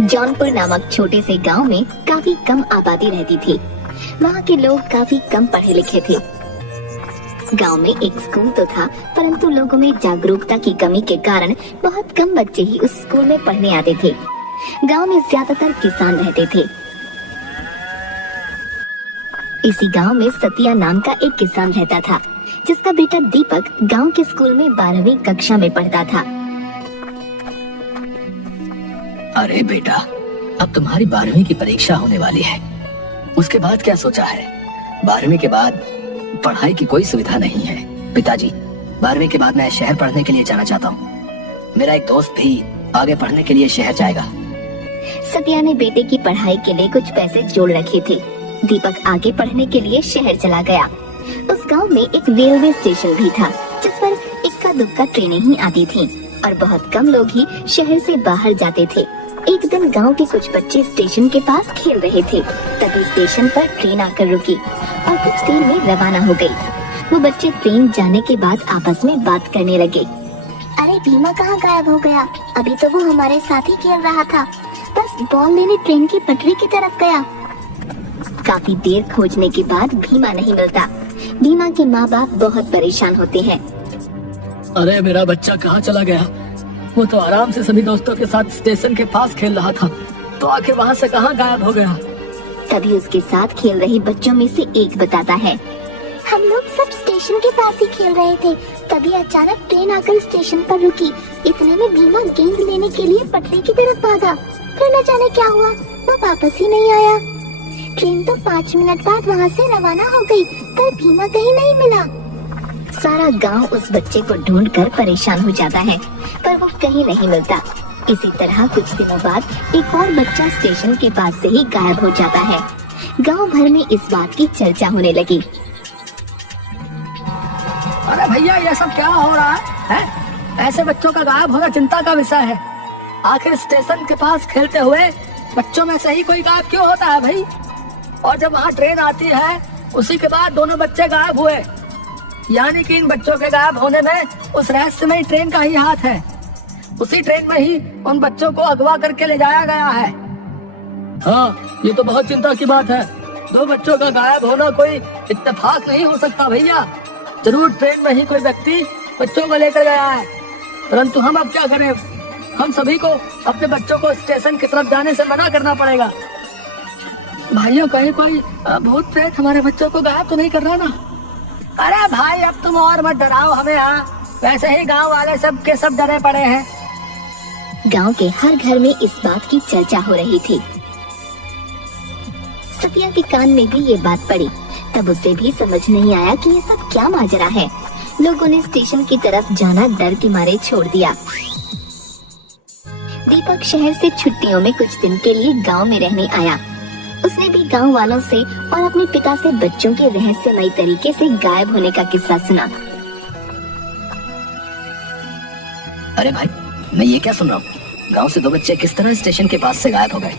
जौनपुर नामक छोटे से गांव में काफी कम आबादी रहती थी। वहाँ के लोग काफी कम पढ़े लिखे थे। गांव में एक स्कूल तो था, परंतु लोगों में जागरूकता की कमी के कारण बहुत कम बच्चे ही उस स्कूल में पढ़ने आते थे। गांव में ज्यादातर किसान रहते थे। इसी गांव में सतिया नाम का एक किसान रहता था, जिसका बेटा दीपक गांव के स्कूल में 12वीं कक्षा में पढ़ता था। अरे बेटा, अब तुम्हारी 12वीं की परीक्षा होने वाली है। उसके बाद क्या सोचा है? 12वीं के बाद पढ़ाई की कोई सुविधा नहीं है। पिताजी, 12वीं के बाद मैं शहर पढ़ने के लिए जाना चाहता हूँ। मेरा एक दोस्त भी आगे पढ़ने के लिए शहर जाएगा। सतिया ने बेटे की पढ़ाई के लिए कुछ पैसे जोड़ रखे थे। दीपक आगे पढ़ने के लिए शहर चला गया। उस गांव में एक रेलवे स्टेशन भी था, जिस पर इक्का दुक्का ट्रेनें ही आती थीं और बहुत कम लोग ही शहर से बाहर जाते थे। एक दिन गांव के कुछ बच्चे स्टेशन के पास खेल रहे थे, तभी स्टेशन पर ट्रेन आकर रुकी और कुछ देर में रवाना हो गई। वो बच्चे ट्रेन जाने के बाद आपस में बात करने लगे। अरे भीमा कहाँ गायब हो गया? अभी तो वो हमारे साथ ही खेल रहा था, बस बॉल लेने ट्रेन की पटरी की तरफ गया। काफी देर खोजने के बाद भीमा नहीं मिलता। भीमा के माँ बाप बहुत परेशान होते हैं। अरे मेरा बच्चा कहाँ चला गया? वो तो आराम से सभी दोस्तों के साथ स्टेशन के पास खेल रहा था, तो आखिर वहाँ से कहाँ गायब हो गया? तभी उसके साथ खेल रहे बच्चों में से एक बताता है, हम लोग सब स्टेशन के पास ही खेल रहे थे, तभी अचानक ट्रेन आकर स्टेशन पर रुकी। इतने में भीमा गेंद लेने के लिए पटरी की तरफ भागा, फिर न जाने क्या हुआ, वो वापस ही नहीं आया। ट्रेन तो 5 मिनट बाद वहाँ से रवाना हो गई, पर भीमा कहीं नहीं मिला। सारा गांव उस बच्चे को ढूंढकर परेशान हो जाता है, पर वो कहीं नहीं मिलता। इसी तरह कुछ दिनों बाद एक और बच्चा स्टेशन के पास से ही गायब हो जाता है। गांव भर में इस बात की चर्चा होने लगी। अरे भैया, ये सब क्या हो रहा है? ऐसे बच्चों का गायब होना चिंता का विषय है। आखिर स्टेशन के पास खेलते हुए बच्चों में से ही कोई गायब क्यों होता है भाई? और जब वहाँ ट्रेन आती है, उसी के बाद दोनों बच्चे गायब हुए, यानी कि इन बच्चों के गायब होने में उस रहस्यमयी ट्रेन का ही हाथ है। उसी ट्रेन में ही उन बच्चों को अगवा करके ले जाया गया है। हाँ, ये तो बहुत चिंता की बात है। 2 बच्चों का गायब होना कोई इत्तेफाक नहीं हो सकता भैया। जरूर ट्रेन में ही कोई व्यक्ति बच्चों को लेकर गया है, परंतु हम अब क्या करें? हम सभी को अपने बच्चों को स्टेशन की तरफ जाने से मना करना पड़ेगा। भाइयों, कहीं कोई भूत प्रेत हमारे बच्चों को गायब तो नहीं कर रहा ना? अरे भाई, अब तुम और मत डराओ हमें। वैसे ही गांव वाले सब के सब डरे पड़े हैं। गांव के हर घर में इस बात की चर्चा हो रही थी। सतिया के कान में भी ये बात पड़ी, तब उसे भी समझ नहीं आया कि ये सब क्या माजरा है। लोगों ने स्टेशन की तरफ जाना डर के मारे छोड़ दिया। दीपक शहर से छुट्टियों में कुछ दिन के लिए गांव में रहने आया। उसने भी गांव वालों से और अपने पिता से बच्चों के रहस्यमयी तरीके से गायब होने का किस्सा सुना। अरे भाई, मैं ये क्या सुन रहा हूँ? गांव से 2 बच्चे किस तरह स्टेशन के पास से गायब हो गए?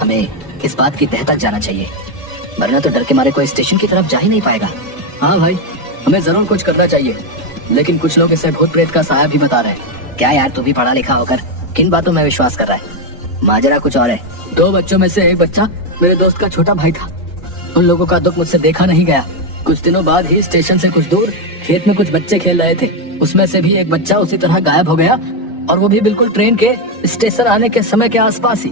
हमें इस बात की तह तक जाना चाहिए, वरना तो डर के मारे कोई स्टेशन की तरफ जा ही नहीं पाएगा। हाँ भाई, हमें जरूर कुछ करना चाहिए, लेकिन कुछ लोग इसे भूत प्रेत का सहारा भी बता रहे हैं। क्या यार, तू भी पढ़ा लिखा होकर किन बातों में विश्वास कर रहा है? माजरा कुछ और है। 2 बच्चों में से एक बच्चा मेरे दोस्त का छोटा भाई था। उन लोगों का दुख मुझसे देखा नहीं गया। कुछ दिनों बाद ही स्टेशन से कुछ दूर खेत में कुछ बच्चे खेल रहे थे। उसमें से भी एक बच्चा उसी तरह गायब हो गया, और वो भी बिल्कुल ट्रेन के स्टेशन आने के समय के आसपास ही।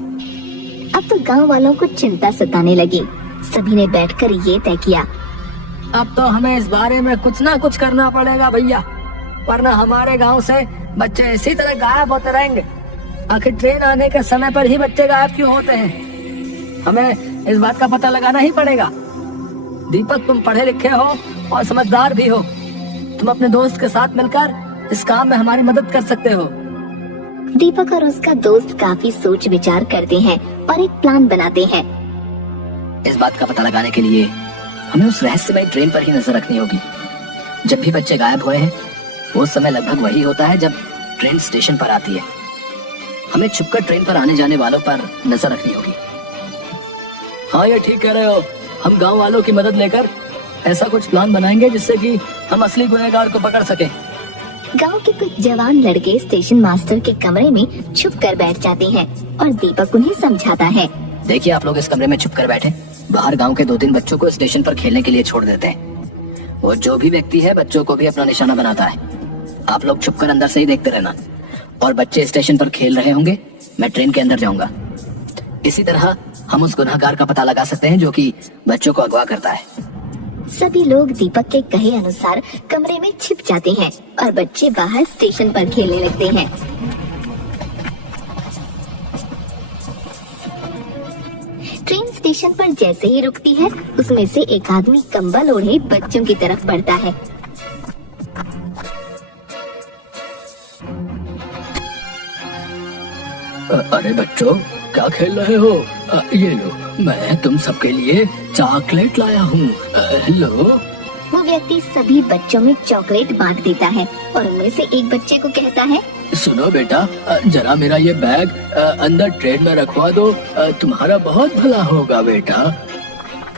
अब तो गांव वालों को चिंता सताने लगी। सभी ने बैठकर ये तय किया, अब तो हमें इस बारे में कुछ ना कुछ करना पड़ेगा भैया, वरना हमारे गांव से बच्चे इसी तरह गायब होते रहेंगे। आखिर ट्रेन आने के समय पर ही बच्चे गायब क्यों होते हैं? हमें इस बात का पता लगाना ही पड़ेगा। दीपक, तुम पढ़े लिखे हो और समझदार भी हो। तुम अपने दोस्त के साथ मिलकर इस काम में हमारी मदद कर सकते हो। दीपक और उसका दोस्त काफी सोच विचार करते हैं और एक प्लान बनाते हैं। इस बात का पता लगाने के लिए हमें उस रहस्यमय ट्रेन पर ही नजर रखनी होगी। जब भी बच्चे गायब हुए हैं, वो समय लगभग वही होता है जब ट्रेन स्टेशन पर आती है। हमें छुपकर ट्रेन पर आने जाने वालों पर नजर रखनी होगी। हाँ, ये ठीक कह रहे हो। हम गांव वालों की मदद लेकर ऐसा कुछ प्लान बनाएंगे जिससे कि हम असली गुनहगार को पकड़ सकें। गांव के कुछ जवान लड़के स्टेशन मास्टर के कमरे में छुप कर बैठ जाते हैं और दीपक उन्हें समझाता है। देखिए, आप लोग इस कमरे में छुप कर बैठे, बाहर गांव के 2-3 बच्चों को स्टेशन पर खेलने के लिए छोड़ देते हैं। वो जो भी व्यक्ति है बच्चों को भी अपना निशाना बनाता है। आप लोग छुप कर अंदर से ही देखते रहना, और बच्चे स्टेशन पर खेल रहे होंगे, मैं ट्रेन के अंदर जाऊंगा। इसी तरह हम उस गुनहगार का पता लगा सकते हैं जो कि बच्चों को अगवा करता है। सभी लोग दीपक के कहे अनुसार कमरे में छिप जाते हैं और बच्चे बाहर स्टेशन पर खेलने लगते हैं। ट्रेन स्टेशन पर जैसे ही रुकती है, उसमें से एक आदमी कंबल ओढ़े बच्चों की तरफ बढ़ता है। अरे बच्चों, क्या खेल रहे हो? ये लो, मैं तुम सबके लिए चॉकलेट लाया हूँ, लो। वो व्यक्ति सभी बच्चों में चॉकलेट बांट देता है और उनमें से एक बच्चे को कहता है, सुनो बेटा, जरा मेरा ये बैग अंदर ट्रेन में रखवा दो, तुम्हारा बहुत भला होगा बेटा।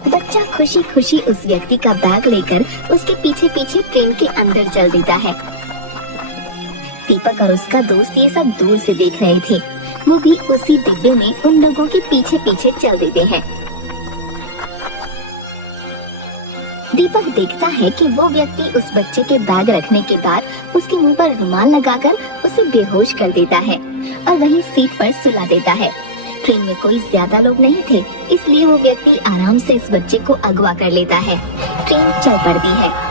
बच्चा खुशी खुशी उस व्यक्ति का बैग लेकर उसके पीछे पीछे ट्रेन के अंदर चल देता है। दीपक और उसका दोस्त ये सब दूर से देख रहे थे। वो भी उसी डिब्बे में उन लोगों के पीछे पीछे चल देते हैं। दीपक देखता है कि वो व्यक्ति उस बच्चे के बैग रखने के बाद उसके मुंह पर रुमाल लगाकर उसे बेहोश कर देता है और वहीं सीट पर सुला देता है। ट्रेन में कोई ज्यादा लोग नहीं थे, इसलिए वो व्यक्ति आराम से इस बच्चे को अगवा कर लेता है। ट्रेन चल पड़ती है।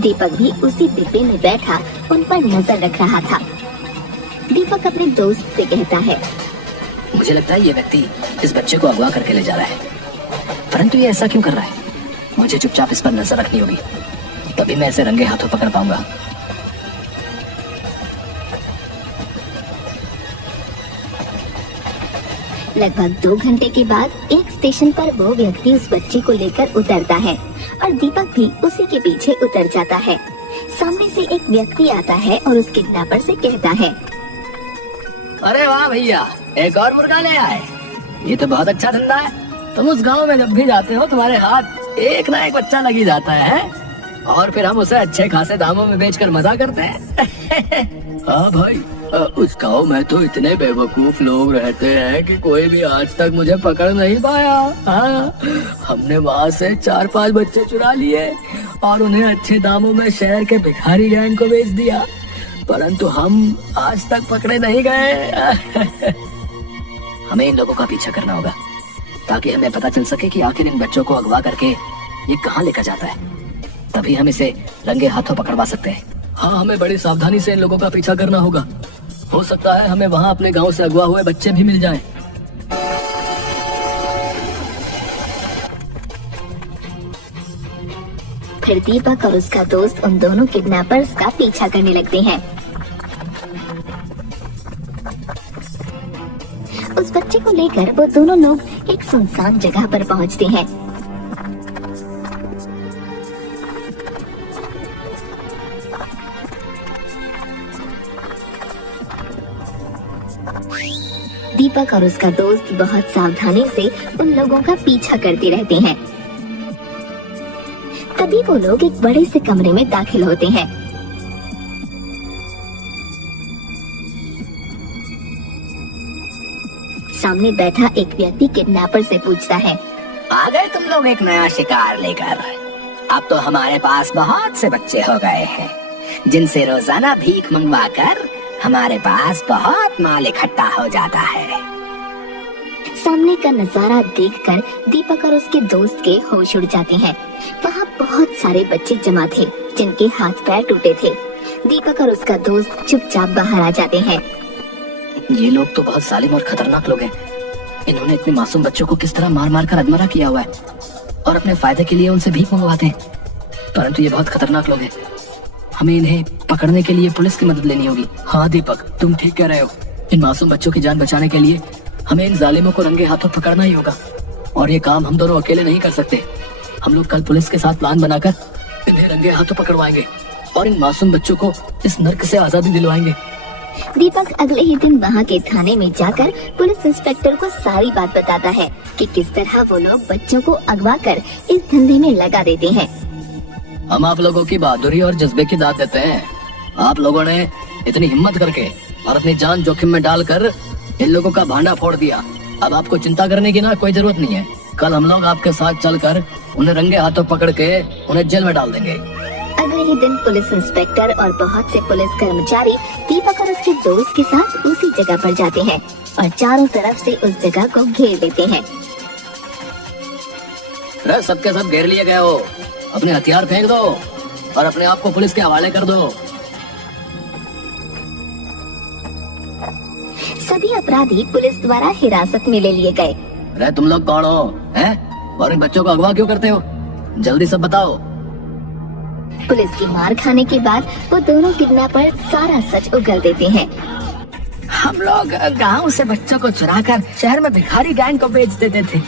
दीपक भी उसी डिब्बे में बैठा उन पर नजर रख रहा था। दीपक अपने दोस्त से कहता है, मुझे लगता है ये व्यक्ति इस बच्चे को अगवा करके ले जा रहा है, परंतु ये ऐसा क्यों कर रहा है? मुझे चुपचाप इस पर नजर रखनी होगी, तभी मैं इसे रंगे हाथों पकड़ पाऊंगा। लगभग 2 घंटे के बाद एक स्टेशन पर वो व्यक्ति उस बच्चे को लेकर उतरता है और दीपक भी उसी के पीछे उतर जाता है। सामने से एक व्यक्ति आता है और उस किडनैपर से कहता है, अरे वाह भैया, एक और मुर्गा ले आए। ये तो बहुत अच्छा धंधा है। तुम उस गांव में जब भी जाते हो, तुम्हारे हाथ एक ना एक बच्चा लगी जाता है, और फिर हम उसे अच्छे खासे दामों में बेचकर मजा करते हैं। हाँ भाई, उस गांव में तो इतने बेवकूफ लोग रहते हैं कि कोई भी आज तक मुझे पकड़ नहीं पाया। हाँ, हमने वहाँ से 4-5 बच्चे चुरा लिए और उन्हें अच्छे दामों में शहर के भिखारी गैंग को बेच दिया, परंतु हम आज तक पकड़े नहीं गए। हमें इन लोगों का पीछा करना होगा ताकि हमें पता चल सके कि आखिर इन बच्चों को अगवा करके ये कहाँ लेकर जाता है, तभी हम इसे रंगे हाथों पकड़वा सकते हैं। हाँ, हमें बड़ी सावधानी से इन लोगों का पीछा करना होगा। हो सकता है हमें वहाँ अपने गांव से अगवा हुए बच्चे भी मिल जाएं। फिर दीपक और उसका दोस्त उन दोनों किडनैपर्स का पीछा करने लगते हैं। उस बच्चे को लेकर वो दोनों लोग एक सुनसान जगह पर पहुंचते हैं। दीपक और उसका दोस्त बहुत सावधानी से उन लोगों का पीछा करते रहते हैं। तभी वो लोग एक बड़े से कमरे में दाखिल होते हैं। सामने बैठा एक व्यक्ति किडनैपर से पूछता है, आ गए तुम लोग एक नया शिकार लेकर? अब तो हमारे पास बहुत से बच्चे हो गए हैं जिनसे रोजाना भीख मंगवा कर हमारे पास बहुत माल इकट्ठा हो जाता है। सामने का नजारा देखकर दीपक और उसके दोस्त के होश उड़ जाते हैं। वहाँ बहुत सारे बच्चे जमा थे जिनके हाथ पैर टूटे थे। दीपक और उसका दोस्त चुपचाप बाहर आ जाते हैं। ये लोग तो बहुत जालिम और खतरनाक लोग हैं। इन्होंने इतने मासूम बच्चों को किस तरह मार मार कर अधमरा किया हुआ है और अपने फायदे के लिए उनसे भीख मंगवाते हैं। परंतु ये बहुत खतरनाक लोग हैं। हमें इन्हें पकड़ने के लिए पुलिस की मदद लेनी होगी। हाँ दीपक, तुम ठीक कह रहे हो। इन मासूम बच्चों की जान बचाने के लिए हमें इन जालिमों को रंगे हाथों पकड़ना ही होगा, और ये काम हम दोनों अकेले नहीं कर सकते। हम लोग कल पुलिस के साथ प्लान बनाकर इन्हें रंगे हाथों पकड़वाएंगे और इन मासूम बच्चों को इस नर्क से आजादी दिलवाएंगे। दीपक अगले ही दिन वहाँ के थाने में जाकर पुलिस इंस्पेक्टर को सारी बात बताता है कि किस तरह वो लोग बच्चों को अगवा कर इस धंधे में लगा देते हैं। हम आप लोगों की बहादुरी और जज्बे की दाद देते हैं। आप लोगों ने इतनी हिम्मत करके और अपनी जान जोखिम में डालकर इन लोगों का भांडा फोड़ दिया। अब आपको चिंता करने की ना कोई जरूरत नहीं है। कल हम लोग आपके साथ चलकर उन्हें रंगे हाथों पकड़ के उन्हें जेल में डाल देंगे। अगले ही दिन पुलिस इंस्पेक्टर और बहुत से पुलिस कर्मचारी दीपक और उसके दोस्त के साथ उसी जगह पर जाते हैं और चारों तरफ से उस जगह को घेर लेते हैं। अरे सबके सब घेर लिए गए हो, अपने हथियार फेंक दो और अपने आप को पुलिस के हवाले कर दो। सभी अपराधी पुलिस द्वारा हिरासत में ले लिए गए। अरे तुम लोग कौन हो हैं? और इन बच्चों को अगवा क्यों करते हो? जल्दी सब बताओ। पुलिस की मार खाने के बाद वो दोनों किडनैपर सारा सच उगल देते हैं। हम लोग गांव से बच्चों को चुराकर शहर में भिखारी गैंग को बेच देते थे।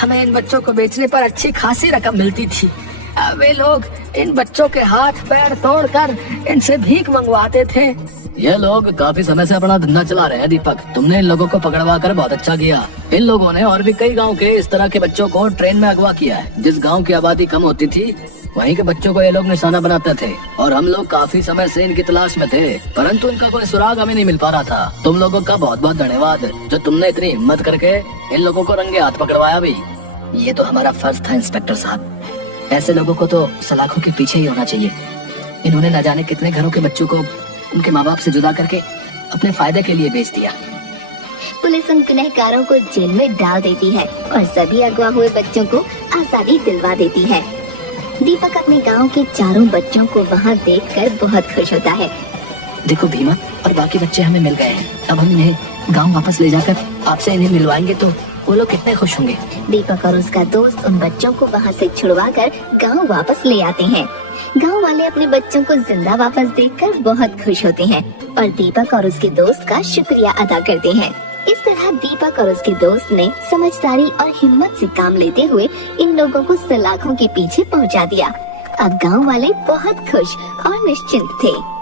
हमें इन बच्चों को बेचने पर अच्छी खासी रकम मिलती थी। वे लोग इन बच्चों के हाथ पैर तोड़कर इनसे भीख मंगवाते थे। ये लोग काफी समय से अपना धंधा चला रहे हैं दीपक। तुमने इन लोगों को पकड़वा कर बहुत अच्छा किया। इन लोगों ने और भी कई गांव के इस तरह के बच्चों को ट्रेन में अगवा किया है। जिस गांव की आबादी कम होती थी वहीं के बच्चों को ये लोग निशाना बनाते थे और हम लोग काफी समय से इनकी तलाश में थे, परंतु इनका कोई सुराग हमें नहीं मिल पा रहा था। तुम लोगों का बहुत बहुत धन्यवाद जो तुमने इतनी हिम्मत करके इन लोगों को रंगे हाथ पकड़वाया भी। ये तो हमारा फर्ज था इंस्पेक्टर साहब। ऐसे लोगों को तो सलाखों के पीछे ही होना चाहिए। इन्होंने न जाने कितने घरों के बच्चों को उनके माँ बाप से जुदा करके अपने फायदे के लिए बेच दिया। पुलिस उन गुनहगारों को जेल में डाल देती है और सभी अगवा हुए बच्चों को आजादी दिलवा देती है। दीपक अपने गांव के चारों बच्चों को वहां देखकर बहुत खुश होता है। देखो भीमा और बाकी बच्चे हमें मिल गए हैं। अब हम इन्हें गांव वापस ले जाकर आपसे इन्हें मिलवाएंगे तो वो लोग कितने खुश होंगे। दीपक और उसका दोस्त उन बच्चों को वहां से छुड़वाकर गांव वापस ले आते हैं। गांव वाले अपने बच्चों को जिंदा वापस देखकर बहुत खुश होते हैं और दीपक और उसके दोस्त का शुक्रिया अदा करते हैं। इस तरह दीपक और उसके दोस्त ने समझदारी और हिम्मत से काम लेते हुए इन लोगों को सलाखों के पीछे पहुंचा दिया। अब गांव वाले बहुत खुश और निश्चिंत थे।